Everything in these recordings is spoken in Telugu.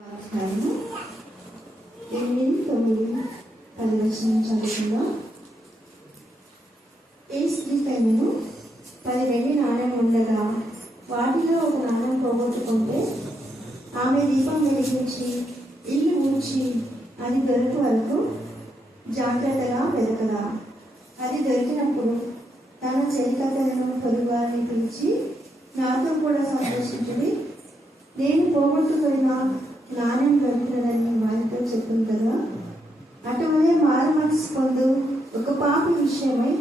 నమస్కారము. ఎనిమిది తొమ్మిది పది వచ్చిన చదువుకుందాం? ఏ స్త్రీ తనను పది వెండి నాణ్యం ఉండగా వాటిలో ఒక నాణ్యం పోగొట్టుకుంటే ఆమె దీపం వెలిగించి ఇల్లు ఊడ్చి అది దొరక వరకు జాగ్రత్తగా వెతకగా. అది దొరికినప్పుడు తన చెలికత్తలను పొరుగువారిని పిలిచి నాతో కూడా సంతోషించింది నేను పోగొట్టుకున్న నాణ్యం దొరికినదని వారితో చెప్పింది కదా అటువలే మారు మనసు పొందు. ఒక పాపి విషయమై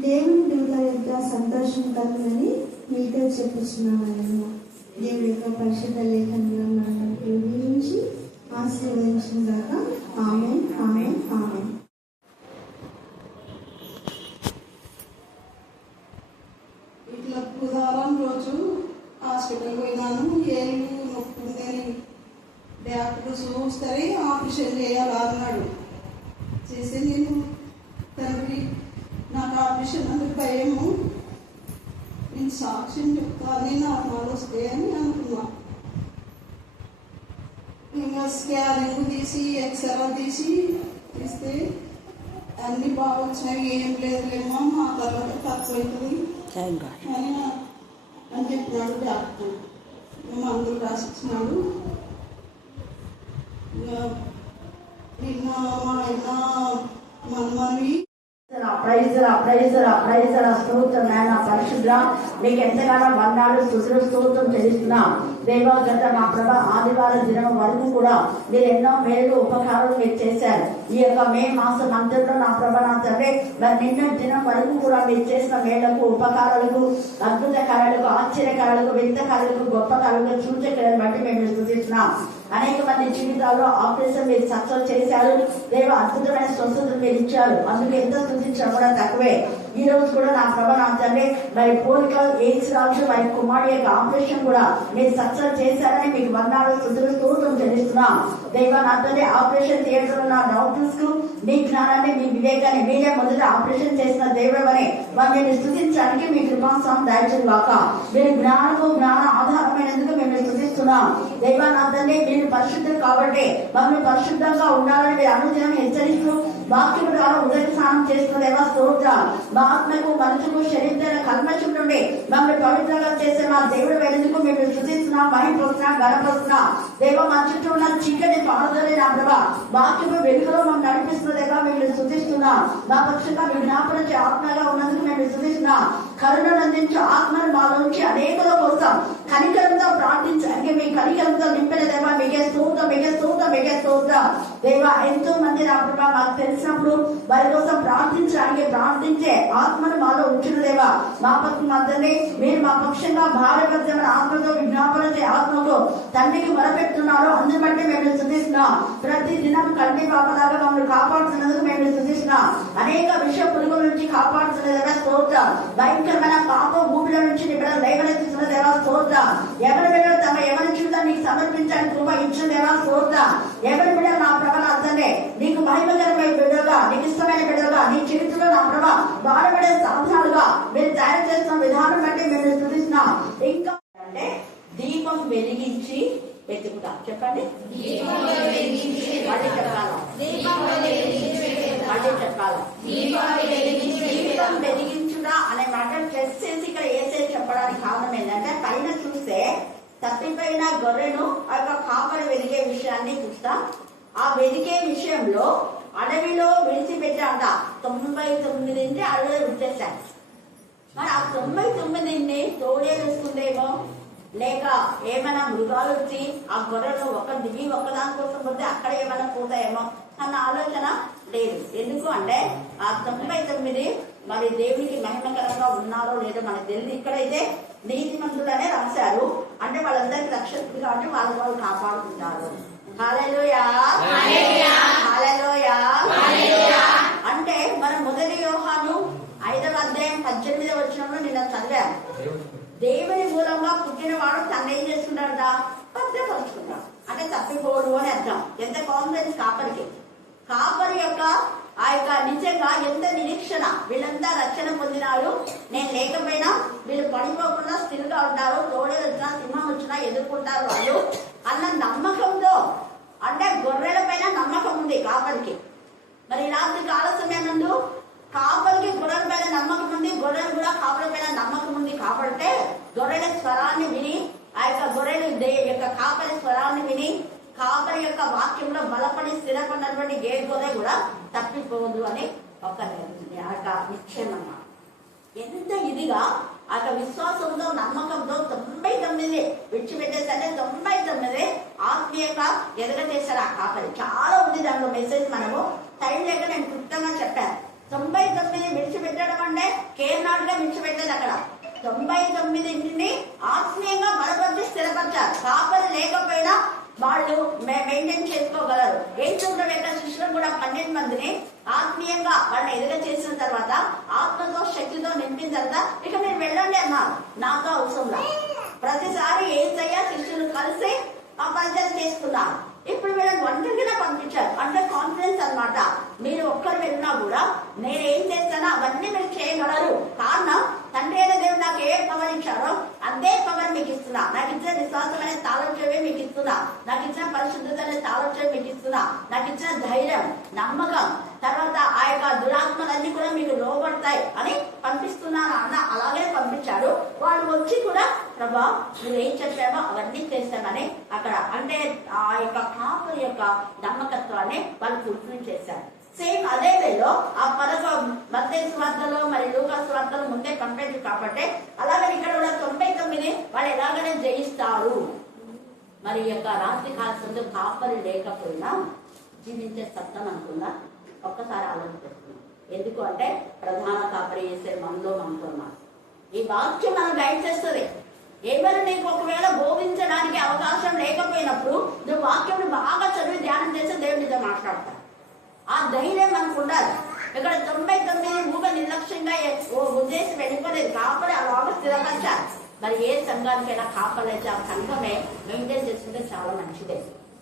దేవుని దూత యొక్క సంతోషం కలుగునని మీతో చెప్పుచున్నాను దేవుడి యొక్క పరిశుద్ధ లేఖనంలో మనం దీవించి ఆశీర్వదించిన దాకా. ఆమె ఆమె ఆమె డాక్టర్ చూస్తే ఆపరేషన్ చేయాలి అన్నాడు చేసి నేను తండ్రి నాకు ఆపరేషన్ అందుకు భయము. నేను సాక్ష్యం చెప్తాను నార్మల్ వస్తే అని అనుకున్నా. ఇంకా స్కానింగ్ తీసి ఎక్స్రే తీసి తీస్తే అన్ని బాగా వచ్చినాయి ఏం లేదులేమో మా తర్వాత తక్కువ అవుతుంది. అని అని చెప్పినాడు డాక్టర్. మందులు రాసిచ్చినాడు ఇంకా నిన్న మా ఆయన మనమని ప్రైజరా ప్రైజరా ప్రైజరా స్తోత్రం నాయన పరిశుద్ర మీకు ఎంతగానో వందాలు స్థుతులు స్తోత్రం చెల్లిస్తున్నా దేవ గత మా ప్రభ ఆదివారం దినం వరకు కూడా మీరు ఎన్నో మేలు ఉపకారాలు మీరు చేశారు. ఈ యొక్క మే మాసం అంతట్లో నా ప్రభ నా తండ్రి మరి నిన్న దినం వరకు కూడా మీరు చేసిన మేళ్ళకు ఉపకారాలకు అద్భుత కార్యాలకు ఆశ్చర్యకారాలకు వింత కళలకు గొప్ప కళలకు సూచకలను బట్టి మేము స్థుతిస్తున్నాం. అనేక మంది జీవితాల్లో ఆపరేషన్ మీరు సక్సెస్ చేశారు. దేవ అద్భుతమైన స్వస్థతలు మీరు ఇచ్చారు. అందుకు ఎంత స్థుతించడం కూడా తక్కువే. ఈ రోజు కూడా నా ప్రభ నా తండ్రి మరి పోలిక ఎయిడ్స్ రావచ్చు. మరి కుమారుడు యొక్క ఆపరేషన్ కూడా మీరు సక్సెస్ చేశారని మీకు వందాలు స్థుతులు స్తోత్రం చెల్లిస్తున్నాం. దైవ నా తండ్రి ఆపరేషన్ థియేటర్ ఉన్న డాక్టర్స్కు మీ జ్ఞానాన్ని మీ వివేకాన్ని మీరే మొదట ఆపరేషన్ చేసిన దేవుడమని వారిని స్థుతించడానికి మీ కృపాసం దయచేది కాక మీరు జ్ఞానము జ్ఞాన ఆధారమైనందుకు మేము స్థుతిస్తున్నాం. దేవా నా తండ్రి మీరు పరిశుద్ధం కాబట్టి మమ్మల్ని పరిశుద్ధంగా ఉండాలని మీరు అనుదినం హెచ్చరిస్తూ వాక్యం ద్వారా ఉదయ స్నానం చేస్తున్న దేవా స్తోత్ర మా ఆత్మకు మనసుకు శరీర కల్మషం నుండి మమ్మల్ని పవిత్రంగా చేసే మా దేవుడు వెళ్ళేందుకు మేము స్థుతిస్తున్నాం మహిళపడుతున్నాం గణపడుతున్నాం దేవ మా చుట్టూ ఉన్న చీకటి పాడదని నా ప్రభా. వాక్యము వెలుగులో మమ్మల్ని నడిపిస్తున్నదేవా మేము స్థుతిస్తున్నాం. మా పక్షంగా మీ జ్ఞాపన ఆత్మగా ఉన్నందుకు మేము స్థుతిస్తున్నాం. కరుణను అందించే ఆత్మను మా నుంచి అనేకలో కోసం కనికరంతో అంటే మీ కనికరంతో నింపిన దేవా మిగే స్తోత్రం మిగే స్తోత్రం మిగే స్తోత్రం. దేవా ఎంతో మంది నా ప్రభా మాకు తెలిసినప్పుడు వారి కోసం ప్రార్థించడానికి ప్రార్థించే ఆత్మను మాలో ఉంచిన దేవా. మా పక్షం మాత్రమే మీరు మా పక్షంగా భార్యభద్రమైన ఆత్మతో విజ్ఞాపన చే ఆత్మతో తండ్రికి మొరపెడుతున్నారు అందుని బట్టి మేము స్థుతిస్తున్నాం. ప్రతి దినం కంటి పాపలాగా మమ్మల్ని కాపాడుతున్నందుకు మేము స్థుతిస్తున్నాం. అనేక విషయ పురుగుల నుంచి కాపాడుతున్న దేవ స్తోత్రం. భయంకరమైన పాప భూమిలో నుంచి నీ బిడ్డలు లేవనెత్తుతున్న దేవా స్తోత్రం. ఎవరి బిడ్డలు తమ ఎవరి జీవితం నీకు సమర్పించడానికి కృప ఇచ్చిన దేవా స్తోత్రం ఎవరి బిడ్డలు నా ప్రభ అర్థమే నీకు మహిమకరమైన బిడ్డలుగా నీకు ఇష్టమైన బిడ్డలుగా నీ జీవితంలో నా ప్రభ వాడబడే సాధనాలుగా మీరు తయారు చేస్తున్న విధానం బట్టి మేము స్థుతిస్తున్నాం. ఇంకా అంటే దీపం వెలిగించి వెతుకుతాం చెప్పండి. మళ్ళీ చెప్పాలా? మళ్ళీ చెప్పాలా? దీపం వెలిగించుడా అనే మాట టెస్ట్ చేసి ఇక్కడ ఏసే చెప్పడానికి కారణం ఏంటంటే పైన చూస్తే తప్పిపోయిన గొర్రెను ఆ యొక్క కాపరి వెలిగే విషయాన్ని చూస్తాం. ఆ వెలిగే విషయంలో అడవిలో విడిచిపెట్టాట. తొంభై తొమ్మిదింటి అడవిలో విడిచేశాడు మరి ఆ తొంభై తొమ్మిదిని చూసుకుందేమో లేక ఏమైనా మృగాలు వచ్చి ఆ గొర్రెలు ఒక దిగి ఒకదాని కోసం పోతే అక్కడ ఏమైనా పోతాయేమో? అన్న ఆలోచన లేదు. ఎందుకు అంటే ఆ తొంభై తొమ్మిది మరి దేవునికి మహిమకరంగా ఉన్నారో లేదో మనకు తెలియదు. ఇక్కడైతే నీతిమంతులనే రాశారు. అంటే వాళ్ళందరికీ రక్షకులు కాబట్టి వాళ్ళు వాళ్ళు కాపాడుకుంటారు. అంటే మన మొదటి యోహాను ఐదవ అధ్యాయం పద్దెనిమిదవ వచ్చినంలో నిన్న చదివాను. దేవుని మూలంగా పుట్టినవాడు తను ఏం చేసుకుంటాడట భద్రపరుచుకుంటాడు అంటే తప్పిపోడు అని అర్థం. ఎంత కాన్ఫిడెన్స్ కాపరికి. కాపరి యొక్క ఆ యొక్క నిజంగా ఎంత నిరీక్షణ వీళ్ళంతా రక్షణ పొందినారు? నేను లేకపోయినా వీళ్ళు పడిపోకుండా స్థిరంగా ఉంటారు. తోడే వచ్చినా సింహం వచ్చినా ఎదుర్కొంటారు వాళ్ళు. అన్న నమ్మకంతో అంటే గొర్రెల పైన నమ్మకం ఉంది కాపలికి మరి రాత్రి కాల సమయముందు కాపలికి గొర్రెల పైన నమ్మకం ఉంది గొర్రెలు కూడా కాపల పైన నమ్మకం ఉంది కాబట్టి గొర్రెల స్వరాన్ని విని ఆ యొక్క గొర్రెలు యొక్క కాపలి స్వరాన్ని విని కాపరి యొక్క వాక్యంలో బలపడి స్థిరపడినటువంటి ఏ గొర్రె కూడా తప్పిపోదు అని ఒక ఆ యొక్క నిశ్చయం అన్నమాట. ఎంత ఇదిగా ఆ యొక్క విశ్వాసంతో నమ్మకంతో తొంభై తొమ్మిది విడిచిపెట్టేసరికి తొంభై తొమ్మిది ఆత్మీయంగా ఎదుగ చేశారు ఆ కాపరి. చాలా ఉంది దానిలో మెసేజ్ మనము. టైం లేక నేను క్లుప్తంగా చెప్పాను తొంభై తొమ్మిది విడిచిపెట్టడం అంటే కేర్నాడుగా విడిచిపెట్టేది అక్కడ. తొంభై తొమ్మిదింటిని ఆత్మీయంగా బలపరిచి స్థిరపరిచారు. కాపరి లేకపోయినా వాళ్ళు మెయింటైన్ చేసుకోగలరు. ఏం చూడడం యొక్క శిష్యులు కూడా పన్నెండు మందిని ఆత్మీయంగా వాళ్ళని ఎదుగ చేసిన తర్వాత ఆత్మతో శక్తితో నింపిన తర్వాత ఇక మీరు వెళ్ళండి అన్నారు. నాతో అవసరం ప్రతిసారి ఏసయ్య శిష్యులు కలిసి ఆ పరిచయం చేసుకున్నారు. ఇప్పుడు వీళ్ళని ఒంటరిగా పంపించారు. అంటే కాన్ఫిడెన్స్ అన్నమాట. మీరు ఒక్కరు వెళ్ళినా కూడా నేను ఏం చేస్తానో అవన్నీ మీరు చేయగలరు. కారణం తండ్రి అయిన దేవుడు నాకు ఏ పవర్ ఇచ్చారో అదే పవర్ మీకు ఇస్తున్నా. నాకు ఇచ్చిన విశ్వాసం అనే తాలోచనే మీకు ఇస్తున్నా. నాకు ఇచ్చిన పరిశుద్ధత అనే తాలోచన మీకు ఇస్తున్నా. నాకు ఇచ్చిన ధైర్యం నమ్మకం తర్వాత ఆ యొక్క దురాత్మలన్నీ కూడా మీకు లోబడతాయి అని పంపిస్తున్నాను అన్న అలాగే పంపించాడు. వాళ్ళు వచ్చి కూడా ప్రభా నువ్వు ఏం చెప్పావో అవన్నీ చేస్తామని అక్కడ అంటే ఆ యొక్క కాపురి యొక్క నమ్మకత్వాన్ని వాళ్ళు ఫుల్ఫిల్ చేశారు. సేమ్ అదే వేలో ఆ పదక మధ్య స్వార్థలో మరి లూకా స్వార్థలు ముందే పంపేది కాబట్టి అలాగని ఇక్కడ కూడా తొంభై తొమ్మిది వాళ్ళు ఎలాగనే జయిస్తారు మరి యొక్క రాత్రి కాల్సింది కాపరి లేకపోయినా జీవించే సత్తం అనుకుందా ఒక్కసారి ఆలోచిస్తున్నాం ఎందుకు అంటే ప్రధాన కాపరి చేసే మనలో మనతో ఈ వాక్యం మనం గైడ్ చేస్తుంది. ఏమైనా నీకు ఒకవేళ బోధించడానికి అవకాశం లేకపోయినప్పుడు నువ్వు వాక్యం బాగా చదివి ధ్యానం చేస్తే దేవుడితో మాట్లాడతావు. ఆ ధైర్యం మనకు ఉండాలి. ఇక్కడ తొంభై తొమ్మిది ఊగ నిర్లక్ష్యంగా ఓ ఉద్దేశం వెళ్ళిపోలేదు కాపలే ఆ లోపల స్థిరపరచాలి మరి ఏ సంఘానికైనా కాపలేచి ఆ సంఘమే మెయింటైన్ చేసుకుంటే చాలా మంచిదే.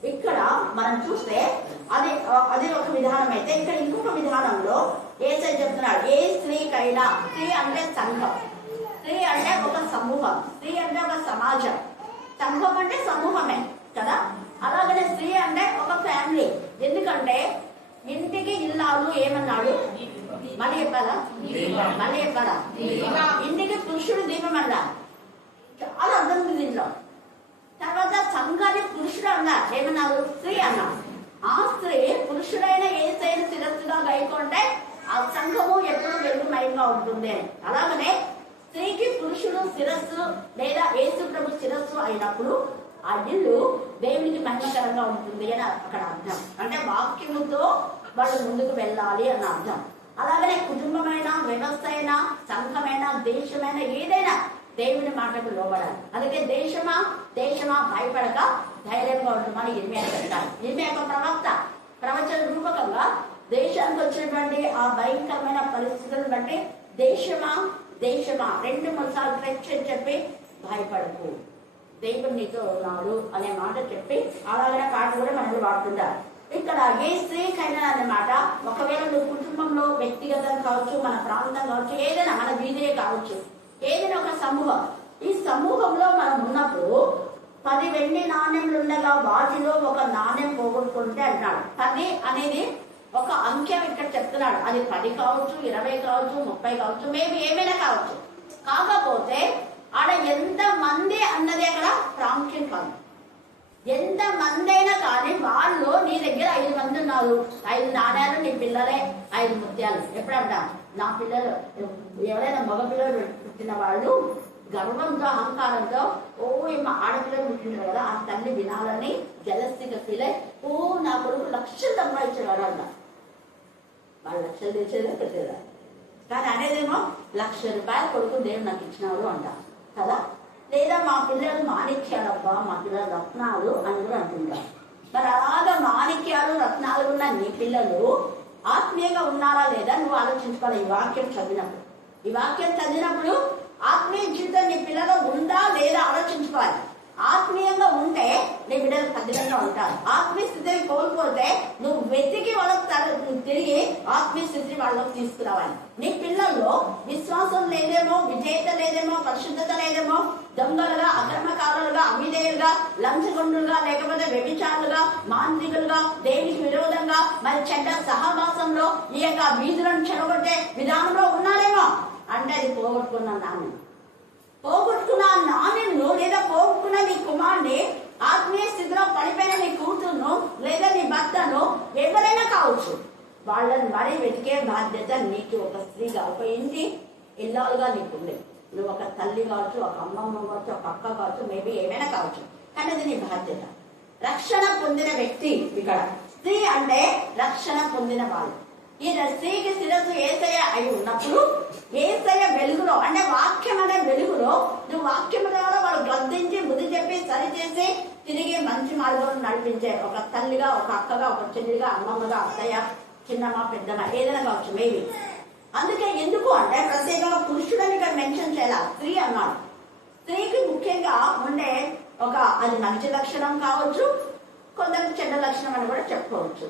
ఇక్కడ మనం చూస్తే అది అది ఒక విధానం అయితే ఇక్కడ ఇంకొక విధానంలో ఏసై చెప్తున్నాడు ఏ స్త్రీకైనా స్త్రీ అంటే సంఘం. స్త్రీ అంటే ఒక సమూహం స్త్రీ అంటే ఒక సమాజం. సంఘం అంటే సమూహమే కదా? అలాగనే స్త్రీ అంటే ఒక ఫ్యామిలీ. ఎందుకంటే ఇంటికి ఇల్లాలు ఏమన్నాడు? మళ్ళీ చెప్పాలా? మళ్ళీ చెప్పాలా? ఇంటికి పురుషుడు దీపం అన్నా చాలా అర్థం ఉంది దీంట్లో. తర్వాత సంఘాన్ని పురుషుడు అన్నా ఏమన్నారు స్త్రీ అన్నా ఆ స్త్రీ పురుషుడైన ఏ శైలి శిరస్సుగా గైకుంటే ఆ సంఘము ఎప్పుడు వెలుగుమయంగా ఉంటుంది. అని అలాగనే స్త్రీకి పురుషుడు శిరస్సు లేదా యేసు ప్రభు శిరస్సు అయినప్పుడు ఆ ఇల్లు దేవునికి మహిమకరంగా ఉంటుంది అని అక్కడ అర్థం. అంటే వాక్యముతో వాళ్ళు ముందుకు వెళ్ళాలి అన్న అర్థం. అలాగనే కుటుంబమైన వ్యవస్థ అయినా సంఘమైనా దేశమైనా ఏదైనా దేవుని మాటకు లోబడాలి. అందుకే దేశమా దేశమా భయపడక ధైర్యంగా ఉండమని ఇర్మే పెట్టాలి ఇర్మే ప్రవక్త ప్రవచన రూపకంగా దేశానికి వచ్చినటువంటి ఆ భయంకరమైన పరిస్థితులను బట్టి దేశమా దేశమా రెండు మూడు సార్లు అని చెప్పి భయపడకు. దేవుడు నీతో ఉన్నాడు అనే మాట చెప్పి అలాగే పాట కూడా మనల్ని వాడుతుంటారు ఇక్కడ ఏ స్త్రీకైనా అన్నమాట ఒకవేళ నువ్వు కుటుంబంలో వ్యక్తిగతం కావచ్చు మన ప్రాంతం కావచ్చు ఏదైనా మన వీధియే కావచ్చు ఏదైనా ఒక సమూహం. ఈ సమూహంలో మనం ఉన్నప్పుడు పది వెండి నాణ్యములు ఉండగా వాటిలో ఒక నాణ్యం పోగొట్టుకుంటే అంటాడు పది అనేది ఒక అంకెం ఇక్కడ చెప్తున్నాడు. అది పది కావచ్చు ఇరవై కావచ్చు ముప్పై కావచ్చు మేబీ ఏమైనా కావచ్చు. కాకపోతే ఆడ ఎంత మంది అన్నది అక్కడ ప్రాముఖ్యం కాదు. ఎంత మంది అయినా కానీ వాళ్ళు నీ దగ్గర ఐదు మంది ఉన్నారు. ఐదు నాణ్యాలు నీ పిల్లలే ఐదు ముత్యాలు. ఎప్పుడంట? నా పిల్లలు. ఎవరైనా మగ పిల్లలు పుట్టిన వాళ్ళు గర్వంతో అహంకారంతో ఓ మా ఆడపిల్లలు పుట్టినారు కదా ఆ తల్లి వినాలని జలస్థిగా ఫీల్ అయి ఓ నా కొడుకు లక్షలు సంపాదించేవాడు అంట వాళ్ళు లక్షలు తెచ్చేదే పెట్టేదా. కానీ అనేదేమో లక్ష రూపాయల కొడుకు దేవుడు నాకు ఇచ్చినాడు అంట. కదా? లేదా మా పిల్లలు మాణిక్యాలబ్బా మా పిల్లలు రత్నాలు అని కూడా అంటుంటారు. మరి అలాగా మాణిక్యాలు రత్నాలు ఉన్న నీ పిల్లలు ఆత్మీయంగా ఉన్నారా లేదా నువ్వు ఆలోచించుకోవాలి. ఈ వాక్యం చదివినప్పుడు ఈ వాక్యం చదివినప్పుడు ఆత్మీయ జీవితం నీ పిల్లలు ఉందా లేదా ఆలోచించుకోవాలి. ఆత్మీయంగా ఉంటే నీ బిడ్డలు ఖచ్చితంగా ఉంటారు. ఆత్మీయ స్థితిని కోల్పోతే నువ్వు వెతికి వాళ్ళకి తిరిగి ఆత్మీయ స్థితిని వాళ్ళకి తీసుకురావాలి. నీ పిల్లల్లో విశ్వాసం లేదేమో విజేత లేదేమో పరిశుద్ధత లేదేమో దొంగలుగా అక్రమకారులుగా అవిధేయులుగా లంచగొండులుగా లేకపోతే వ్యభిచారులుగా మాంత్రికులుగా దేనికి విరోధంగా మరి చెడ్డ సహవాసంలో ఈ యొక్క వీధులను చెడగొట్టే విధానంలో ఉన్నారేమో? అంటే అది పోగొట్టుకున్న నాణ్యం. పోగొట్టుకున్న నాన్నను లేదా పోగొట్టుకున్న నీ కుమారుని ఆత్మీయ స్థితిలో పడిపోయిన నీ కూతురును లేదా నీ భర్తను ఎవరైనా కావచ్చు. వాళ్ళని మరీ వెతికే బాధ్యత నీకు ఒక స్త్రీగా ఒక ఇంటి ఇల్లాలుగా నీకుండే నువ్వు ఒక తల్లి కావచ్చు ఒక అమ్మమ్మ కావచ్చు ఒక అక్క కావచ్చు మేబీ ఏమైనా కావచ్చు. కానీ అది నీ బాధ్యత. రక్షణ పొందిన వ్యక్తి ఇక్కడ. స్త్రీ అంటే రక్షణ పొందిన వాళ్ళు. ఈ స్త్రీకి శిరస్సు ఏసయ అయి ఉన్నప్పుడు ఏసయ్య వెలుగులో అంటే వాక్యం అనే వెలుగులో నువ్వు వాక్యం ద్వారా వాళ్ళు గద్దించి బుద్ధి చెప్పి సరిచేసి తిరిగి మంచి మార్గంలో నడిపించే ఒక తల్లిగా ఒక అక్కగా ఒక చెల్లిగా అమ్మమ్మగా అత్తయ్య చిన్నమ్మ పెద్దమ్మ ఏదైనా కావచ్చు మేబీ. అందుకే ఎందుకు అంటే ప్రత్యేకంగా పురుషుడని ఇక్కడ మెన్షన్ చేయాలి. స్త్రీ అన్నాడు. స్త్రీకి ముఖ్యంగా ఉండే ఒక అది మంచి లక్షణం కావచ్చు కొందరు చెడ్డ లక్షణం అని కూడా చెప్పుకోవచ్చు.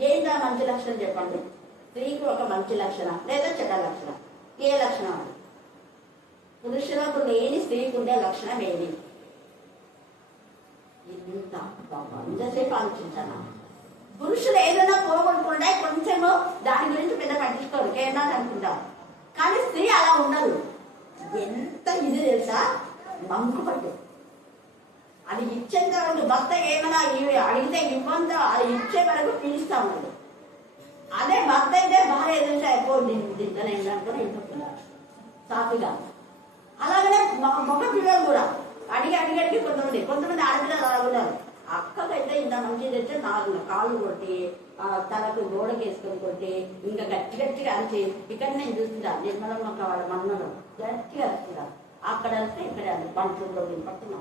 ఏంటా మంచి లక్షణం చెప్పండి? స్త్రీకి ఒక మంచి లక్షణం లేదా చెడ్డ లక్షణం? ఏ లక్షణం అది? పురుషులకు లేని స్త్రీకి ఉండే లక్షణం ఏది? ఇంత ఇంతసేపు ఆలోచించాను? పురుషులు ఏదైనా పోగొట్టుకుంటే కొంచెము దాని గురించి పెద్ద పట్టించుకోరు కేరళ అనుకుంటారు కానీ స్త్రీ అలా ఉండదు. ఎంత ఇది తెలుసా? మంకు పట్టు. అది ఇచ్చేంత వరకు భర్త ఏమైనా అడిగితే ఇవ్వంత అది ఇచ్చే వరకు పిలుస్తా ఉండదు అదే భర్త అయితే భార్య ఎదురుచా ఎక్కువ దిద్దనే అనుకుని వెళ్ళిపోతున్నారు సాఫీగా. అలాగనే మగ- పిల్లలు కూడా. అడిగి అడిగి అడిగి కొంతమంది కొంతమంది ఆడపిల్లలు అలా ఉన్నారు. అక్కకైతే ఇంత మంచి తెచ్చి నాలుగు కాళ్ళు కొట్టి తలకు గోడకేసుకొని కొట్టి ఇంకా గట్టి గట్టిగా అరిచి ఇక్కడ నేను చూస్తుంటా నిర్మలం ఒక వాళ్ళ మన్నలు గట్టిగా అరుస్తుంటా అక్కడ వస్తే ఇక్కడ పంచుల్లో పట్టున్నా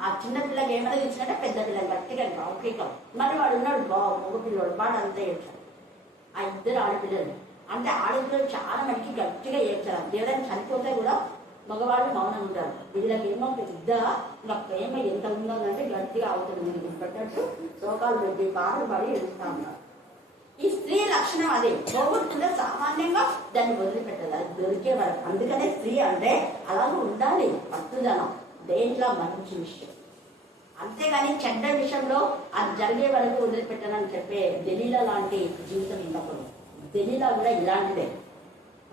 ఆ చిన్న పిల్లకి ఏమైనా ఇచ్చినట్టే పెద్ద పిల్లలు గట్టిగా గౌకీకం మరి వాడు ఉన్నాడు బా మగ పిల్లడు వాడు అంతే ఏడ్చాడు. ఆ ఇద్దరు ఆడపిల్లలు. అంటే ఆడపిల్లలు చాలా మందికి గట్టిగా ఏడ్చారు. దేవుడని చనిపోతే కూడా మగవాళ్ళు మౌనంగా ఉంటారు వీళ్ళకి ఏమంటే పెద్ద ఇంకా ప్రేమ ఎంత ఉందంటే గట్టిగా అవుతుంది. మీరు పట్టట్టు శోకాలు పెట్టి బాధలు పడి ఎదుగుతా ఉన్నారు. ఈ స్త్రీ లక్షణం అదే. పోగొట్టుకుంటే సామాన్యంగా దాన్ని వదిలిపెట్టదు అది దొరికే వరకు. అందుకనే స్త్రీ అంటే అలాగే ఉండాలి. పట్టుదనం దేంట్లో మంచి విషయం. అంతేగాని చెడ్డ విషయంలో అది జరిగే వరకు వదిలిపెట్టనని చెప్పే దెలీల లాంటి జీవితం ఇవ్వకూడదు దెలీలా కూడా ఇలాంటిదే.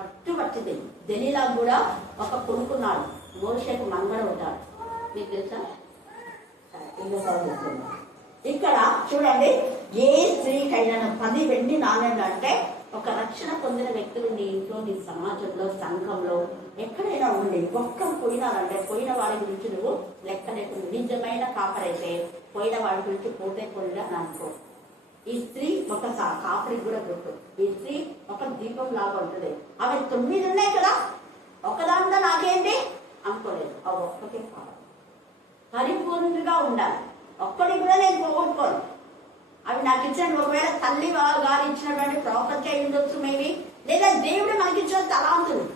పట్టు పట్టింది. దెలీలా కూడా ఒక కొనుక్కున్నాడు. మోషకు మంగళ ఉంటాడు. మీకు తెలుసా? ఇక్కడ చూడండి ఏ స్త్రీకైనా పది వెండి నాణ్యంగా అంటే ఒక రక్షణ పొందిన వ్యక్తులు నీ ఇంట్లో నీ సమాజంలో సంఘంలో ఎక్కడైనా ఉండి ఒక్కరు పోయినారంటే పోయిన వాడి గురించి నువ్వు లెక్క లేకుండా నిజమైన కాపరైతే పోయిన వాడి గురించి పోతే పోయినా అనుకో. ఈ స్త్రీ ఒక సా- కాపరికి కూడా గుర్తు ఈ స్త్రీ ఒక దీపం లాగా ఉంటుంది. అవి తొమ్మిది ఉన్నాయి కదా. ఒకదాంతో నాకేంటి? అనుకోలేదు. అవి ఒక్కటే కావాలి. పరిపూర్ణంగా ఉండాలి. ఒక్కడి కూడా నేను పోగొట్టుకోను. అవి నాకు ఇచ్చిన ఒకవేళ తల్లి వా- గారు ఇచ్చినటువంటి ప్రాపర్టీ అయి ఉండొచ్చు మేబీ. లేదా దేవుడు మనకి ఇచ్చిన తలాంతులు.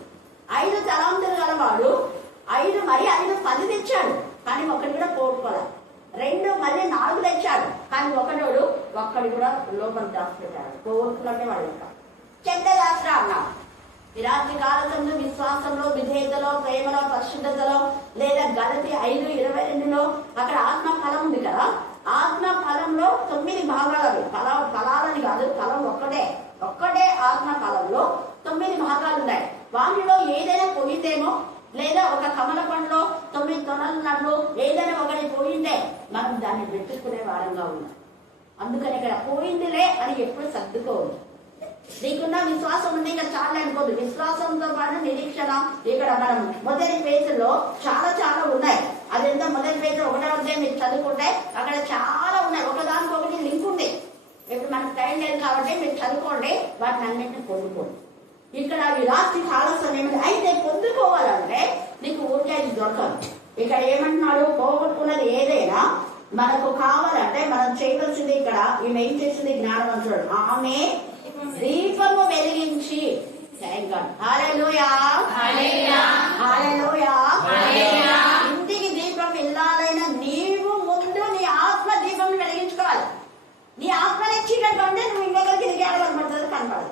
ఐదు తలాంతులు గలవాడు ఐదు మరి ఐదు పది తెచ్చాడు. కానీ ఒకటి కూడా పోగొట్టుకోవాలి రెండు మళ్ళీ నాలుగు తెచ్చాడు. కానీ ఒకడోడు ఒక్కడి కూడా లోపల దాచిపెట్టాడు పోగొట్టుకున్నట్టే వాడు ఇంకా. చెడ్డ యాత్ర అన్నాడు. ఈ కాలకంలో విశ్వాసంలో విధేయతలో ప్రేమలో పరిశుద్ధతలో లేదా గలతి ఐదు ఇరవై రెండులో అక్కడ ఆత్మ ఫలం ఉంది కదా? ఆత్మ ఫలంలో తొమ్మిది భాగాలు అవి. ఫల ఫలాలని కాదు ఫలం ఒక్కటే. ఒక్కటే ఆత్మ ఫలంలో తొమ్మిది భాగాలు ఉన్నాయి. వాటిలో ఏదైనా పోయితేమో లేదా ఒక కమల పండులో తొమ్మిది తొనలు ఉన్నట్లు ఏదైనా ఒకటి పోయిందే మనం దాన్ని పెట్టుకునే వారంగా ఉన్నాం. అందుకని ఇక్కడ పోయిందిలే అని ఎప్పుడు సర్దుకోవద్దు నీకున్న విశ్వాసం ఉంది ఇంకా చాలా అనుకోదు. విశ్వాసంతో పాటు నిరీక్షణ ఇక్కడ మనం మొదటి పేజీలో చాలా చాలా ఉన్నాయి. అదెంత మొదటి పేజీ ఒకటే ఒకటే మీరు చదువుకుంటే అక్కడ చాలా ఉన్నాయి. ఒకదానికి ఒకటి లింక్ ఉంది. ఇప్పుడు మనకు టైం లేదు కాబట్టి మీరు చదువుకోండి. వాటిని అన్నింటిని పొందుకోండి. ఇక్కడ రాత్రి కాల సమయం అయితే పొందుకోవాలంటే నీకు ఊరికే ఇది దొరకదు. ఇక్కడ ఏమంటున్నాడు? పోగొట్టుకున్నది ఏదైనా మనకు కావాలంటే మనం చేయవలసింది ఇక్కడ ఈమె ఏం చేసింది జ్ఞానవంతుడు ఆమె దీపము వెలిగించి. ఇంటికి దీపం వెళ్ళాలైన నీవు ముందు నీ ఆత్మ దీపం వెలిగించుకోవాలి. నీ ఆత్మనే చీకటి ఉంటే నువ్వు ఇంకొకరికి కనపడుతుంది కనపడదు.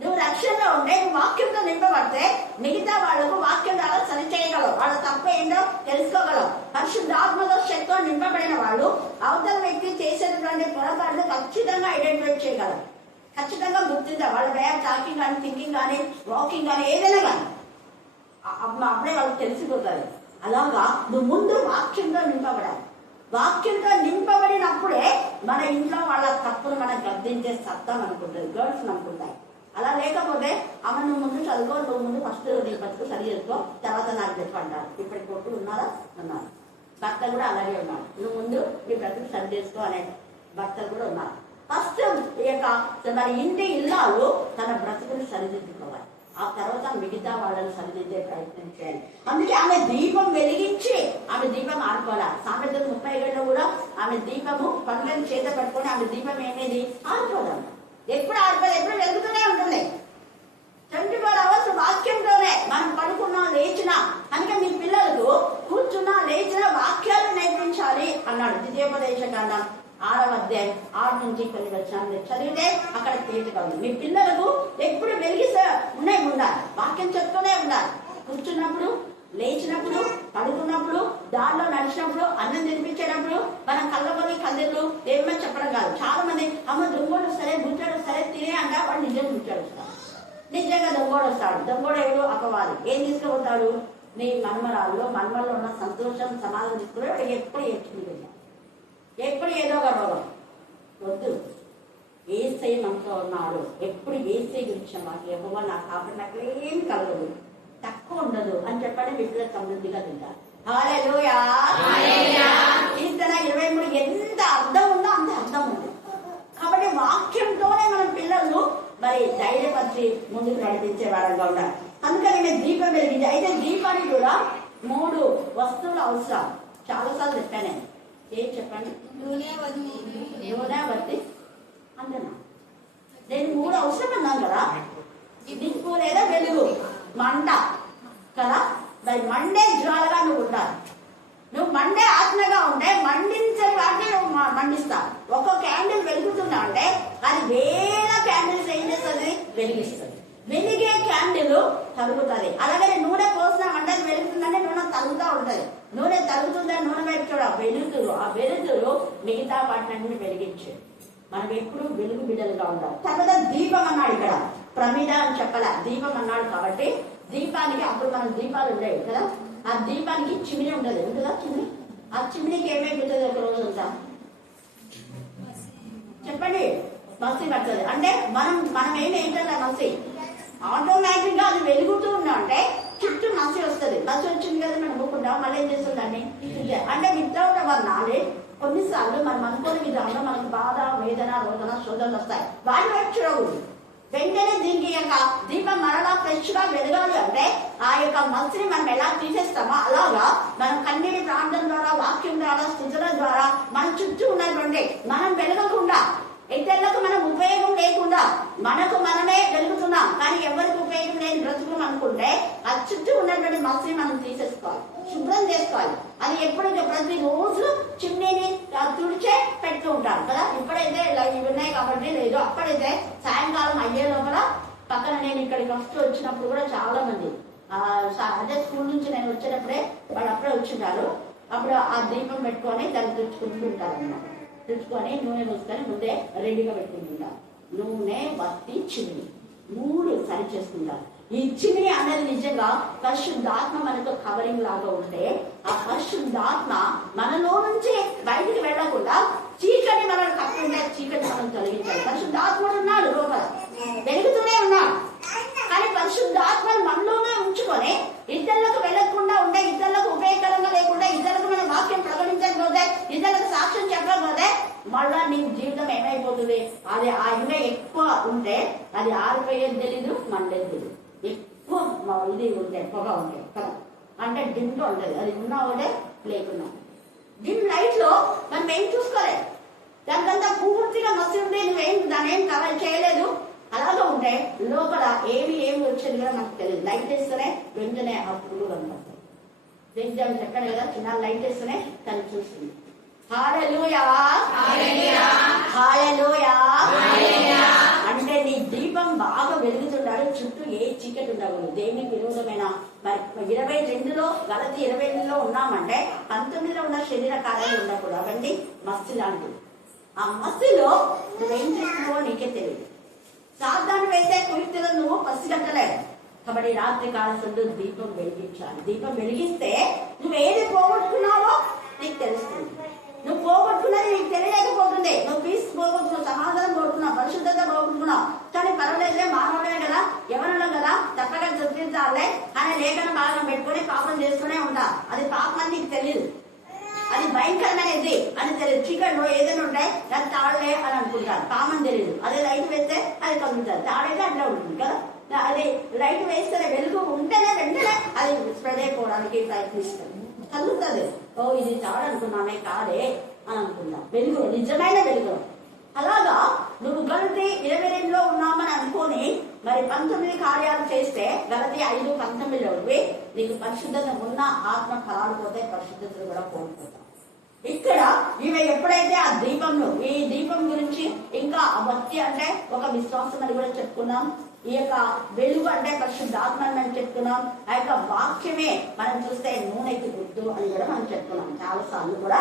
నువ్వు రక్షణలో ఉంటే నువ్వు వాక్యంతో నింపబడితే మిగతా వాళ్ళకు వాక్యం ద్వారా సరి చేయగలవు వాళ్ళ తప్ప ఏంటో తెలుసుకోగలవు. పరిశుద్ధాత్మతో శక్తితో నింపబడిన వాళ్ళు అవతల వ్యక్తి చేసేటువంటి పొరపాట్లు ఖచ్చితంగా ఐడెంటిఫై చేయగలరు. ఖచ్చితంగా గుర్తిందా వాళ్ళ వే టాకింగ్ కానీ థింకింగ్ కానీ వాకింగ్ కానీ ఏదైనా కానీ అప్పుడే వాళ్ళకి తెలిసిపోతుంది. అలాగా నువ్వు ముందు వాక్యంతో నింపబడాలి. వాక్యంతో నింపబడినప్పుడే మన ఇంట్లో వాళ్ళ తప్పును మనం గర్దించే సత్తా అనుకుంటుంది గర్ల్స్ అనుకుంటాయి అలా లేకపోతే ఆమె నువ్వు ముందు చదువుకో నువ్వు ముందు ఫస్ట్ నీ బతుకు సరి చేసుకో తర్వాత నాకు చెప్పు అంటారు. ఇప్పటి కొట్టు ఉన్నారా? ఉన్నారు. భర్త కూడా అలాగే ఉన్నారు. నువ్వు ముందు నీ బ్రతుకు సరి చేసుకో అనే భర్తలు కూడా ఉన్నారు. ఫస్ట్ ఈ యొక్క మరి ఇంటి ఇల్లాలు తన బ్రతుకుని సరిదిద్దుకోవాలి. ఆ తర్వాత మిగతా వాళ్ళని సరిదిద్దే ప్రయత్నం చేయాలి అందుకే ఆమె దీపం వెలిగించి ఆమె దీపం ఆడుకోవాలి. సామెతలు ముప్పై ఏళ్ళలో కూడా ఆమె దీపము పనులను చేత పట్టుకొని ఆమె దీపం ఏమేది? ఆడుకోదంట ఎప్పుడు ఆడుకోదు ఎప్పుడు వెలుగుతూనే ఉంటుంది. ట్వంటీ ఫోర్ అవర్స్ వాక్యంతోనే మనం పడుకున్నా లేచినా. అందుకే మీ పిల్లలకు కూర్చున్నా లేచినా వాక్యాలు నేర్పించాలి అన్నాడు ద్వితీయోపదేశ కాండం ఆరవ అధ్యాయం ఆరు నుంచి కొన్ని వచ్చిన చదివితే అక్కడ తేలిగా ఉంది. మీ పిల్లలకు ఎప్పుడు వెలిగిస్తే ఉన్నాయి ఉండాలి. వాక్యం చెప్తూనే ఉండాలి. కూర్చున్నప్పుడు లేచినప్పుడు పడుకున్నప్పుడు దారిలో నడిచినప్పుడు అన్నం తినిపించేటప్పుడు మనం కళ్ళబొని కళ్ళెళ్ళు ఏమని చెప్పడం కాదు. చాలా మంది అమ్మ దొంగోడు సరే గుంటాడు సరే తినే అంట వాడు నిజం గుంటాడు వస్తాడు. నిజంగా దొంగోడు వస్తాడు. దొంగోడు ఎవడు అపవాది. ఏం తీసుకుపోతాడు? నీ మన్మరాల్లో మన్మల్లో ఉన్న సంతోషం సమాధానం తీసుకుని వాడికి ఎప్పుడు ఏడ్చుకుంటుంది ఎప్పుడు ఏదో ఒక రోగం. వద్దు. ఏసై మనతో ఉన్నాడు. ఎప్పుడు ఏసై గురించి మాకు ఎవరు నాకు కాబట్టి నాకు ఏం కలగదు. తక్కువ ఉండదు అని చెప్పండి పిల్లలు సమృద్ధిగా తింటారు. కీర్తన ఇరవై మూడు ఎంత అర్థం ఉందో అంత అర్థం ఉంది. కాబట్టి వాక్యంతోనే మన పిల్లలు మరి ధైర్యపరిచి ముందుకు నడిపించే వారంగా ఉండాలి. అందుకని నేను దీపం వెలిగించి. అయితే దీపానికి కూడా మూడు వస్తువులు అవసరం. చాలాసార్లు చెప్పాను నేను. ఏం చెప్పండి? నూనె నూనె అంతేనా? నేను మూడు అవసరం అన్నాం కదా. దిక్కు లేదా వెలుగు? మండ కదా? మరి మండే జ్వాలగా నువ్వు ఉండాలి. నువ్వు మండే ఆత్మగా ఉంటే మండించే వాటిని నువ్వు మ- మండిస్తావు ఒక క్యాండిల్ వెలుగుతున్నా అంటే అది వేల క్యాండిల్స్ ఏం చేస్తుంది? వెలిగిస్తుంది. వెలిగే క్యాండిల్ తరుగుతుంది. అలాగే నూనె పోసినామంటే అది వెలుగుతుందంటే నూనె తరుగుతూ ఉంటది. నూనె తరుగుతుందని నూనె పెట్టుకోడు ఆ వెలుగుతురు ఆ వెలుగుతురు మిగతా వాటిని వెలిగించు. మనం ఎప్పుడు వెలుగు బిడ్డలుగా ఉండాలి. తర్వాత దీపం అన్నాడు ఇక్కడ. ప్రమిద అని చెప్పాల. దీపం అన్నాడు కాబట్టి దీపానికి అప్పుడు మనం దీపాలు ఉండేవి కదా. ఆ దీపానికి చిమిని ఉండదు. ఉంటుందా చిమిని ఆ చిమినికి ఏమేమి పెట్టదు ఒక రోజు అంతా? చెప్పండి. మసి పడుతుంది అంటే మనం మనం ఏం ఏంటంటే మసి. ఆటోమేటిక్గా అది వెలుగుతూ ఉన్నా అంటే చుట్టూ మసి వస్తుంది. మసి వచ్చింది కదా మనం ఊరుకుంటాం మళ్ళీ ఏం చేస్తుందండి అంటే వితౌట్ అవర్ నాలెడ్జ్ కొన్నిసార్లు మనం అనుకోని విధానంలో మనకు బాధ వేదన రోదన శోధనలు వస్తాయి. వాటి వైపు చూడకూడదు. వెంటనే దీనికి యొక్క దీపం మరలా ఫ్రెష్గా వెలగాలి అంటే ఆ యొక్క మత్స్యని మనం ఎలా తీసేస్తామో అలాగా మనం కన్నీటి ప్రాంతం ద్వారా వాక్యం ద్వారా స్థుతుల ద్వారా మన చుట్టూ ఉన్నటువంటి మనం వెలగకుండా ఇతరులకు మనం ఉపయోగం లేకుండా మనకు మనమే వెలుగుతున్నాం కానీ ఎవరికి ఉపయోగం లేని బ్రతుకులు అనుకుంటే ఆ చుట్టూ ఉన్నటువంటి మత్స్యని మనం తీసేసుకోవాలి. శుభ్రం చేసుకోవాలి. అది ఎప్పుడు ప్రతి రోజు చిమ్నీని తుడిచే పెడుతూ ఉంటారు కదా? ఇప్పుడైతే ఇవి ఉన్నాయి కాబట్టి లేదు. అప్పుడైతే సాయంకాలం అయ్యే లోపల పక్కన నేను ఇక్కడికి వస్తూ వచ్చినప్పుడు కూడా చాలా మంది అదే స్కూల్ నుంచి నేను వచ్చేటప్పుడే వాళ్ళు అప్పుడే వచ్చింటారు. అప్పుడు ఆ దీపం పెట్టుకొని దాన్ని తుడుచుకుంటూ ఉంటారు అన్నమాట తుడుచుకొని నూనె పోసుకొని ముందే రెడీగా పెట్టుకుంటుంటారు. నూనె బత్తి చిమ్ని మూడు సరి చేసుకుంటారు. ఈ చిమిని అనేది నిజంగా పరిశుద్ధాత్మ మనతో కవరింగ్ లాగా ఉంటే ఆ పరిశుద్ధాత్మ మనలో నుంచి బయటికి వెళ్ళకుండా చీకటి మనం కప్పుంటే చీకటి మనం తొలగించాలి. పరిశుద్ధాత్మ ఉన్నాడు లోపల. వెలుగుతూనే ఉన్నాడు. కానీ పరిశుద్ధాత్మను మనలోనే ఉంచుకొని ఇతరులకు వెళ్ళకుండా ఉండే ఇతరులకు ఉపయోగకరంగా లేకుండా ఇతరులకు మన వాక్యం ప్రకటించకపోతే ఇతరులకు సాక్ష్యం చెప్పకపోతే మళ్ళా నీ జీవితం ఏమైపోతుంది? అది ఆ ఇంకా ఎక్కువ ఉంటే అది ఆరిపోయేది తెలీదు మండేది తెలీదు. ఎక్కువ మ- ఇది ఉంటే పొగ ఉంటే కదా? అంటే డింట్లో ఉంటుంది అది ఉన్నా ఒకటే లేకున్నా. డిమ్ లైట్లో మనం ఏం చూసుకోలేదు దానికంతా పూర్తిగా మసి ఉంది నువ్వేం దాని ఏం కవర్ చేయలేదు. అలాగే ఉంటే లోపల ఏమి ఏమి వచ్చేది కూడా మనకు తెలియదు. లైట్ వేస్తేనే వెంటనే ఆ పురుగు కనపడుతుంది వెంటనే చెప్పాను కదా చిన్న లైట్ వేస్తేనే తను చూస్తుంది. హాలెలూయా హాలెలూయా అంటే నీ దీపం బాగా వెలుగుతుండాలి చుట్టూ ఏ చీకటి ఉండవు దేనికి విరోధమైన. మరి ఇరవై రెండులో గలతి ఇరవై రెండులో ఉన్నామంటే పంతొమ్మిదిలో ఉన్న శరీర కార్యాలు ఉండకూడదు. అవండి మస్తి లాంటివి. ఆ మసిలో నువ్వేం చేస్తున్నావో నీకే తెలియదు. సాధారణ వేసే కుయుక్తులను నువ్వు పసిగట్టలేవు కాబట్టి రాత్రి కాల సందు దీపం వెలిగించాలి. దీపం వెలిగిస్తే నువ్వు ఏది పోగొట్టుకున్నావో నీకు తెలుస్తుంది. నువ్వు పోగొట్టుకున్నది నీకు తెలియలేకపోతుంది నువ్వు పీస్ పోగొట్టుకున్నావు సమాధానం పోగొట్టుకున్నావు పరిశుద్ధత పోగొట్టుకున్నావు. కానీ పర్వాలేదులే మానవులే కదా ఎవరన్నా కదా తప్పగా గుర్తించాలే అని లేఖన భాగం పెట్టుకొని పాపం చేసుకునే ఉంటా. అది పాపం అని నీకు తెలియదు అది భయంకరమైనది అని తెలియదు చికెన్ ఏదైనా ఉంటాయి అది తాడలే అని అనుకుంటారు. పామని తెలియదు అదే లైట్ వేస్తే అది కమ్ముతారు. తాడైతే అట్లా ఉంటుంది కదా. అది లైట్ వేస్తే వెలుగు ఉంటేనే వెంటనే అది స్ప్రెడ్ అయిపోవడానికి ప్రయత్నిస్తుంది. కలుగుతుంది. ఓ ఇది తాడు అనుకున్నామే కాదే అని అనుకుందాం. వెలుగు నిజమైన వెలుగు అలాగా నువ్వు గలతి ఇరవై రెండులో ఉన్నామని అనుకొని మరి పంతొమ్మిది కార్యాలు చేస్తే గలతి ఐదు పంతొమ్మిదిలో నీకు పరిశుద్ధత ఉన్న ఆత్మ ఫలాలు పోతే పరిశుద్ధతలు కూడా కోల్పోతాం ఇక్కడ ఈమె ఎప్పుడైతే ఆ దీపంను ఈ దీపం గురించి ఇంకా భక్తి అంటే ఒక విశ్వాసం అని కూడా చెప్పుకున్నాం. ఈ యొక్క వెలుగు అంటే పరిశుద్ధాత్మ అని మనం ఆ యొక్క వాక్యమే మనం చూస్తే నూనెకి గుర్తు అని కూడా మనం చెప్తున్నాం. చాలా సార్లు కూడా.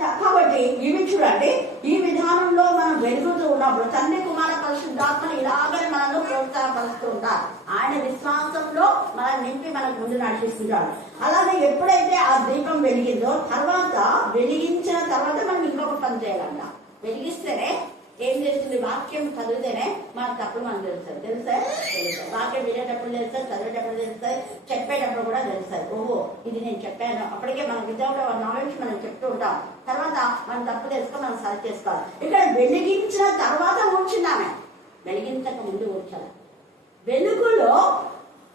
కాబట్టి ఇవి చూడండి. ఈ విధానంలో మనం వెలుగుతూ ఉన్నప్పుడు తండ్రి కుమార పరిశుద్ధాత్మను ఇలాగే మనల్ని ప్రోత్సాహపరుస్తూ ఉంటారు. ఆయన విశ్వాసంలో మనం నింపి మనకు ముందు నడిపిస్తుంటాడు. అలాగే ఎప్పుడైతే ఆ దీపం వెలిగిందో తర్వాత వెలిగించిన తర్వాత మనం ఇంకొక పని చేయాలంట. వెలిగిస్తేనే ఏం చేస్తుంది? వాక్యం చదివితేనే మన తప్పులు మనకు తెలుస్తుంది తెలుసా తెలుస్తాయి. వాక్యం వినేటప్పుడు తెలుస్తుంది చదివేటప్పుడు తెలుస్తాయి చెప్పేటప్పుడు కూడా తెలుస్తాయి. ఓహో ఇది నేను చెప్పాను. అప్పటికే మన వితౌట్ అవర్ నాలెడ్జ్ మనం చెప్తూ ఉంటాం. తర్వాత మనం తప్పు తెలుసుకొని మనం సరి చేసుకోవాలి. ఇక్కడ వెలిగించిన తర్వాత కూర్చున్నామే. వెలిగించక ముందు కూర్చోాలి వెలుగులో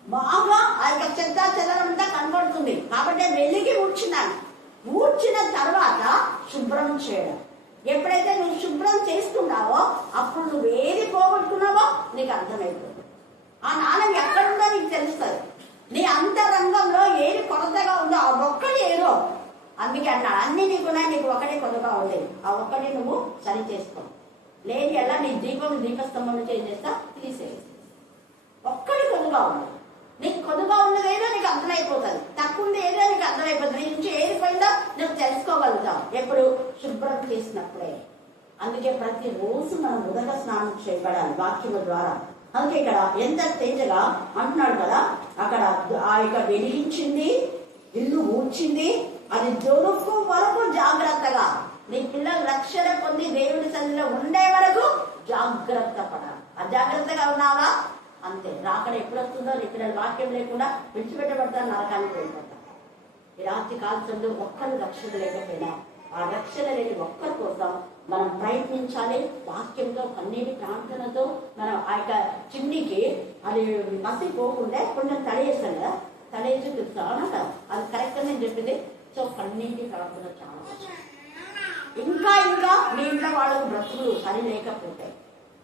బాగా ఆ యొక్క చెత్త చెదలంతా కనబడుతుంది. కాబట్టి వెలిగి ఊడ్చినాను ఊడ్చిన తర్వాత శుభ్రం చేయడం. ఎప్పుడైతే నువ్వు శుభ్రం చేస్తున్నావో అప్పుడు నువ్వు ఏది పోగొట్టుకున్నావో నీకు అర్థమైపోతుంది. ఆ నాణం ఎక్కడుందో నీకు తెలుస్తుంది. నీ అంతరంగంలో ఏది కొరతగా ఉందో ఆ ఒక్కటి ఏదో. అందుకే అన్నాడు అన్ని నీకు నీకు ఒకటే కొరగా ఉండేది. ఆ ఒక్కటి నువ్వు సరి చేసుకో. లేని ఎలా నీ దీపం దీపస్తంభం చేంజ్ చేస్తా? తీసేయి. ఒక్కడి కొద్దుగా ఉండదు. నీకు కొద్దుగా ఉన్నది ఏదో నీకు అర్థమైపోతుంది. తక్కువ ఉంది ఏదో నీకు అర్థమైపోతుంది. నీ నుంచి ఏది పోయిందో నువ్వు తెలుసుకోగలుగుతావు. ఎప్పుడు? శుభ్రం చేసినప్పుడే. అందుకే ప్రతి రోజు మనం ఉదక స్నానం చేయబడాలి వాక్యము ద్వారా. అందుకే ఇక్కడ ఎంత తేజగా అంటున్నాడు కదా అక్కడ ఆ యొక్క వెలిగించింది ఇల్లు ఊడ్చింది అది దొరుకు వరకు జాగ్రత్తగా. నీ పిల్లలు రక్షణ పొంది దేవుడి సన్నిలో ఉండే వరకు జాగ్రత్త పడాలి. అజాగ్రత్తగా ఉన్నావా? అంతే. రాకడ ఎప్పుడు వస్తుందో నీ వాక్యం లేకుండా విడిచిపెట్టబడతారు నరకానికి వెళ్ళిపోతారు. ఈ రాత్రి కాల్చంలో ఒక్కరు రక్షణ లేకపోయినా ఆ రక్షణ లేని ఒక్కరి కోసం మనం ప్రయత్నించాలి. వాక్యంతో కన్నీటి ప్రార్థనతో మనం ఆ యొక్క చిన్నికి అది మసి పోకుండా కొంచెం తడేస్తాం కదా. తడేసి చూస్తాను కదా అది కరెక్ట్ నేను చెప్పింది. సో కన్నీటి ప్రార్థన చాలా ఇంకా ఇంకా మీ ఇంట్లో వాళ్ళకు బ్రతుకులు సరి లేకపోతాయి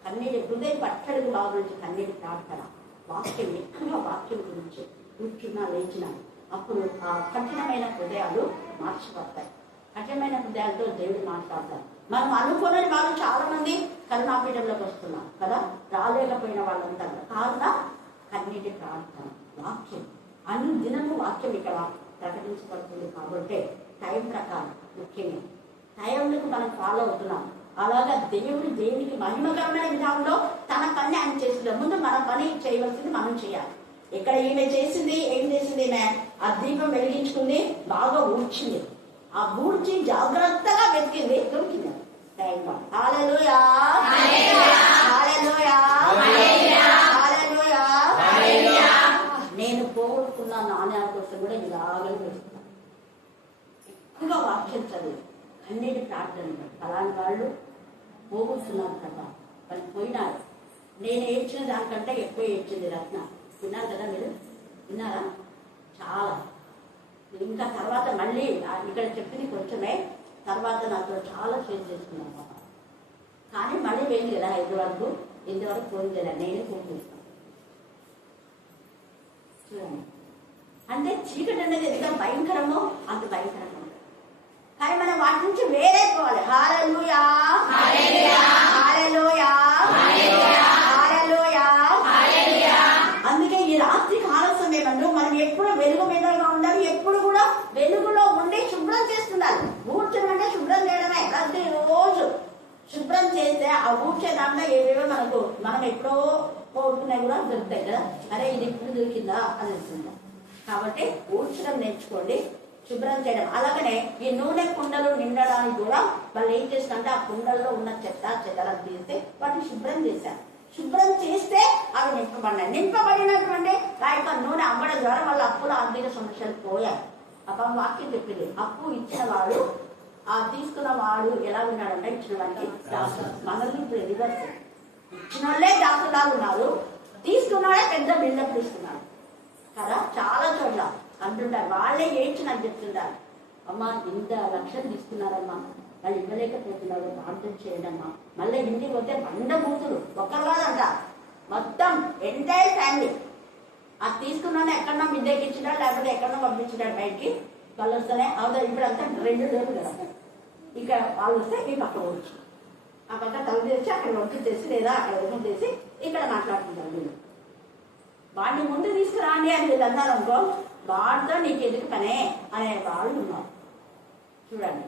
కన్నీటి హృదయం పట్టడికి కావాలంటే కన్నీటి ప్రార్థన. వాక్యం ఎక్కువ వాక్యం గురించి కూర్చున్నా లేచినా అప్పుడు ఆ కఠినమైన హృదయాలు మార్చిపోతాయి కఠినమైన హృదయాలతో దేవుడు మాట్లాడతారు మనం అనుకునే వాళ్ళు చాలా మంది కరుణాపీఠంలోకి వస్తున్నారు కదా? రాలేకపోయిన వాళ్ళంతా కారణం కన్నీటి ప్రార్థన వాక్యం. అన్ని దినము వాక్యం ఇక్కడ ప్రకటించబడుతుంది కాబట్టి టైం ప్రకారం ముఖ్యంగా. టైంలకు మనం ఫాలో అవుతున్నాం. అలాగా దేవుడు దేనికి మహిమకరమైన విధానంలో తన పని ఆయన చేస్తున్నాడు ముందు మన పని చేయవలసింది మనం చేయాలి. ఇక్కడ ఈమె చేసింది ఏం చేసింది ఈమె ఆ దీపం వెలిగించుకుంది బాగా ఊడ్చింది. ఆ ఊడ్చి జాగ్రత్తగా వెతికింది దొరికింది థ్యాంక్ నేను పోగొట్టుకున్న నాణ్యాల కోసం కూడా ఇలాగనే వెతుకుతాను ఎక్కువ వాక్యం చదివి కన్నీటి ప్రార్థన అలాంటి వాళ్ళు పోగొట్టున్నారు కదా వాళ్ళు పోయినారు. నేను ఏడ్చిన దానికంటే ఎక్కువ ఏడ్చింది రత్న. విన్నారు కదా మీరు? విన్నారా? చాలా. ఇంకా తర్వాత మళ్ళీ ఇక్కడ చెప్పింది కొంచెమే తర్వాత నాతో చాలా షేర్ చేసుకున్నాను పాప. కానీ మళ్ళీ వెళ్ళి కదా హైదరాబాద్కు. ఇంతవరకు ఫోన్ చేయలేదు నేనే ఫోన్ చేస్తాను చూడండి. అంటే చీకటి అనేది ఎంత భయంకరమో అంత భయంకరం. కానీ మనం వాటి నుంచి వేరే పోవాలి హాలూయా అందుకే ఈ రాత్రి కాల సమయంలో మనం ఎప్పుడు వెలుగు మీదగా ఉండాలి. ఎప్పుడు కూడా వెలుగులో ఉండి శుభ్రం చేస్తున్నారు. ఊడ్చడం అంటే శుభ్రం చేయడమే. ప్రతి రోజు చేస్తే ఆ ఊడ్చే దాంట్లో ఏవేవో మనకు మనం ఎప్పుడో పోతున్నాయి కూడా దొరుకుతాయి కదా. అరే ఇది ఇప్పుడు దొరికిందా అని వస్తుందా కాబట్టి ఊడ్చడం నేర్చుకోండి. శుభ్రం చేయడం. అలాగనే ఈ నూనె కుండలు నిండడానికి కూడా వాళ్ళు ఏం చేస్తారంటే ఆ కుండల్లో ఉన్న చెత్త చెదలను తీస్తే వాటిని శుభ్రం చేశారు. శుభ్రం చేస్తే అవి నింపబడినాయి. నింపబడినటువంటి ఆ యొక్క నూనె అమ్మడం ద్వారా వాళ్ళ అప్పుల ఆర్థిక సమస్యలు పోయాయి. అప్పుడు వాక్యం చెప్పింది అప్పు ఇచ్చిన వాడు ఆ తీసుకున్న వాడు ఎలా ఉన్నాడంటే ఇచ్చిన వాడికి దాసుడు. మనల్ని ఇప్పుడు రివర్స్ ఇచ్చిన వాళ్ళే దాసులాగా ఉన్నారు తీసుకున్నాడే పెద్ద బిల్డప్ తీసుకున్నాడు. కదా? చాలా చోట్ల. అంటుంటారు. వాళ్ళే ఏడ్చి నాకు చెప్తుంటారు. అమ్మా ఇంత లక్ష్యం తీసుకున్నారమ్మా వాళ్ళు ఇవ్వలేకపోతున్నారు ప్రార్థన చేయడమ్మా. మళ్ళీ ఇంటికి పోతే బండ బూతులు ఒక్కరు కాదంట మొత్తం ఎంటైర్ ఫ్యామిలీ అది తీసుకున్నాను ఎక్కడన్నా మిద్దెకి ఇచ్చినా లేకపోతే ఎక్కడన్నా పంపించినాడు బయటికి వాళ్ళు వస్తేనే అవుతా ఇప్పుడు అంతా రెండు రోజులు కదా. ఇక వాళ్ళు వస్తే ఈ పక్క పోవచ్చు. ఆ పక్క తల తెచ్చి అక్కడ వంట చేసి లేదా అక్కడ వంట చేసి ఇక్కడ మాట్లాడుతుంటారు వీళ్ళు. వాడిని ముందు తీసుకురాండి అని వీళ్ళు అన్నారు అనుకో వాడితో నీకు ఎందుకు పనే అనే వాళ్ళు ఉన్నారు. చూడండి.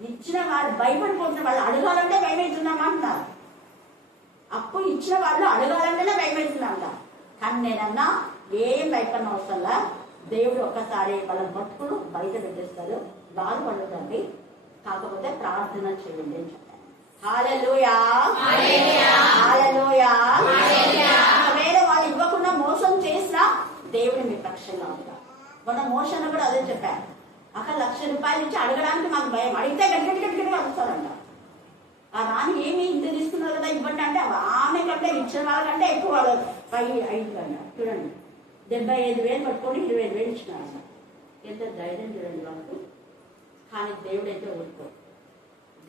ఇచ్చిన వాళ్ళు భయపడిపోతున్న వాళ్ళు అడగాలంటే భయమవుతున్నామా అంటారు. అప్పు ఇచ్చిన వాళ్ళు అడగాలంటేనే భయమవుతుందంట కానీ నేనన్నా ఏం భయపడిన అవసరంలా దేవుడు ఒక్కసారి వాళ్ళ బతుకులు బయట పెట్టేస్తారు. బాధపడుతుంది కాకపోతే ప్రార్థన చేయండి అని చెప్పాను హాలెలూయా హాలెలూయా ఒకవేళ వాళ్ళు ఇవ్వకుండా మోసం చేసినా దేవుడు మీ పక్షంగా ఉంటారు మన మోషన్ కూడా అదే చెప్పారు అక్కడ లక్ష రూపాయలు ఇచ్చి అడగడానికి మాకు భయం. అడిగితే గట్టి గట్టి వస్తారంట ఆ రాణి ఏమి ఇంత తీసుకున్నారు కదా ఇవ్వండి అంటే ఆమె కంటే ఇచ్చిన వాళ్ళకంటే ఎక్కువ వాళ్ళు పై ఐదు కంట చూడండి. డెబ్బై ఐదు వేలు పట్టుకొని ఇరవై ఐదు వేలు ఇచ్చినారు ఎంత ధైర్యం చూడండి వాళ్ళకు. కానీ దేవుడు అయితే ఊరుకోడు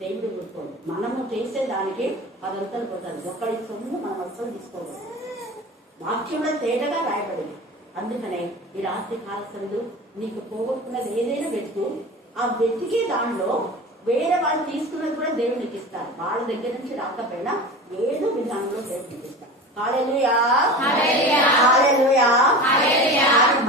దేవుడు ఊరుకోడు మనము చేసే దానికి పదంతలు పోతారు ఒక్కడి సొమ్ము మనం అస్సలు తీసుకోవాలి వాక్యంలో తేటగా రాయబడింది. అందుకనే ఈ రాత్రి కాలసందు నీకు పోగొట్టుకున్నది ఏదైనా వెతుకు ఆ వెతికే దానిలో వేరే వాళ్ళు తీసుకున్నది కూడా దేవుడు నీకు ఇస్తారు వాళ్ళ దగ్గర నుంచి రాకపోయినా ఏదో విధానంలో దేవుడు నీకు ఇస్తారు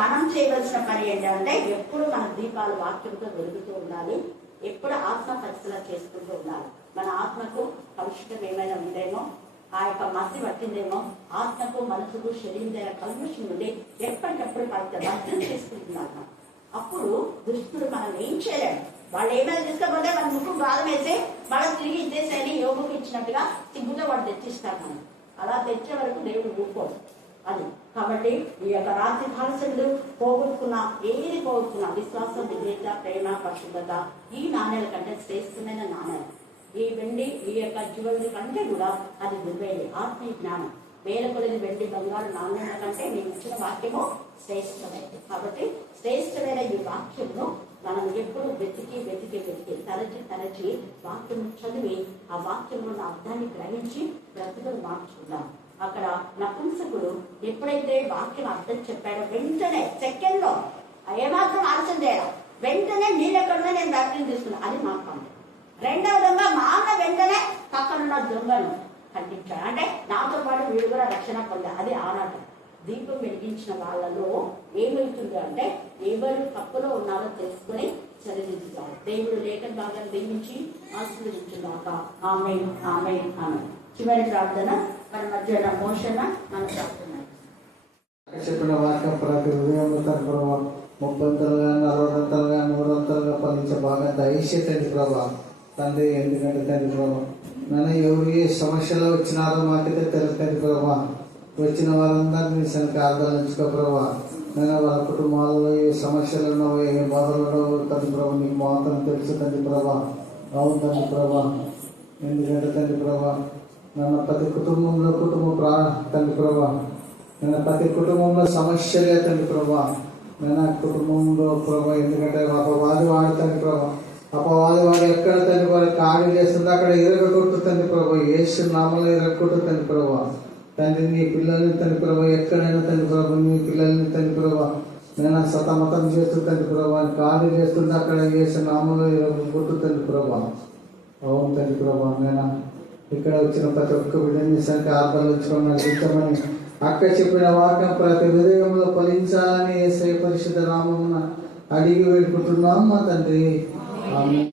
మనం చేయవలసిన పని ఏంటంటే ఎప్పుడు మన దీపాలు వాక్యంతో వెలుగుతూ ఉండాలి. ఎప్పుడు ఆత్మ పరిశీలన చేసుకుంటూ ఉండాలి. మన ఆత్మకు కలుషితం ఏమైనా ఉందేమో ఆ యొక్క మసి పట్టిందేమో ఆత్మకు మనసుకు శరీరం కల్మషం నుండి ఎప్పటికప్పుడు వాళ్ళకి భద్రం చేసుకుంటున్నాను అప్పుడు దుష్టుడు మనం ఏం చేయలేము వాళ్ళు ఏమైనా తీసుకపోతే వాళ్ళ ముక్కు బాధం వేసి వాళ్ళకి తిరిగి ఇచ్చేసేని యోగుకు ఇచ్చినట్టుగా సిగ్గుతో వాడు తెచ్చిస్తారు మనం అలా తెచ్చే వరకు దేవుడు ఊరుకోడు. అది. కాబట్టి ఈ యొక్క రాత్రి భాషలు పోగొట్టుకున్న ఏది పోగొట్టుకున్నా విశ్వాసం విధేత ప్రేమ పరిశుద్ధత ఈ నాణ్యాల కంటే శ్రేష్టమైన నాణ్యాలు. ఈ వెండి ఈ యొక్క జ్యువెలరీ కంటే కూడా అది విలువైనది ఆత్మీయ జ్ఞానం వేల వెండి బంగారు నాణ్యత కంటే నేను ఇచ్చిన వాక్యము శ్రేష్టమైనది కాబట్టి శ్రేష్టమైన ఈ వాక్యంలో మనం ఎప్పుడు వెతికి వెతికి వెతికి తరచి తరచి వాక్యం చదివి ఆ వాక్యంలో ఉన్న అర్థాన్ని గ్రహించి బ్రతుకులు మార్చుకుందాం అక్కడ నపుంసకుడు ఎప్పుడైతే వాక్యం అర్థం చెప్పాడో వెంటనే సెకండ్లో ఏమాత్రం ఆలస్యం చేయాలి వెంటనే నీళ్ళెక్కడున్నా నేను బ్యాప్టిజం తీసుకున్నాను అది మాకు రెండవ దొంగ మా వెంటనే పక్కనున్న దొంగను కనిపించాడు అంటే నాతో పాటు వీడు కూడా రక్షణ పొందా అది ఆనాటం దీపం వెలిగించిన వాళ్ళలో ఏమవుతుంది అంటే ఎవరు తప్పులో ఉన్నారో తెలుసుకొని చదివించుతారు దేవుడు లేఖన భాగం దీవించి ఆశీర్వదించుగాక. ఆమె ఆమె ఆమె చివరి ప్రార్థన మన మధ్య మోషణ మన ప్రార్థన. చెప్పిన వాక్యం ప్రతి ఉదయం ముప్పై వందలుగా నలభై వందలుగా నూరు వందలుగా పండించే బాగా దయచేతండి ప్రభావం తండ్రి ఎందుకంటే తండ్రి ప్రభా నన్ను ఎవరు ఏ సమస్యలో వచ్చినారో మాకైతే తెలుస్తుంది ప్రభా. వచ్చిన వాళ్ళందరినీ సంఖ్య ఆదరించుకో ప్రభా. నేను వాళ్ళ కుటుంబాలలో ఏ సమస్యలు ఉన్నావో ఏ బాధలు ఉన్నావో తండ్రి ప్రభా నీకు మాత్రం తెలుసు తండ్రి ప్రభా. అవును తండ్రి ప్రభా. ఎందుకంటే తండ్రి ప్రభా నన్ను ప్రతి కుటుంబంలో కుటుంబ ప్రా తండ్రి ప్రభా. నేను ప్రతి కుటుంబంలో సమస్యలే తండ్రి ప్రభా. నేను కుటుంబంలో ప్రభా ఎందుకంటే ఒక వాడు తండ్రి ప్రభా. అపవాది వాడు ఎక్కడ తండ్రి వాడు కాడి చేస్తుందో అక్కడ ఇరగొట్టు తండ్రి ప్రభా ఏసు నామలో ఇరగొట్టు తండ్రి ప్రభా. తండ్రి నీ పిల్లల్ని తండ్రి ప్రభా ఎక్కడైనా తండ్రి ప్రభు నీ పిల్లల్ని తండ్రి ప్రభా. నేను సతమతం చేస్తూ తండ్రి ప్రభా కాడి చేస్తుంటే అక్కడ ఏసు నామలో ఇరగొట్టు తండ్రి ప్రభావ అవును తండ్రి ప్రభావ నేను ఇక్కడ వచ్చిన ప్రతి ఒక్క బిడ్డని సంఖ్య ఆర్దలించుకొని నడిపించమని అక్క చెప్పిన వాక్యం ప్రతి హృదయంలో ఫలించాలని ఏసై పరిశుద్ధ నామమున అడిగి వేడుకుంటున్నాం మా తండ్రి. ఆమె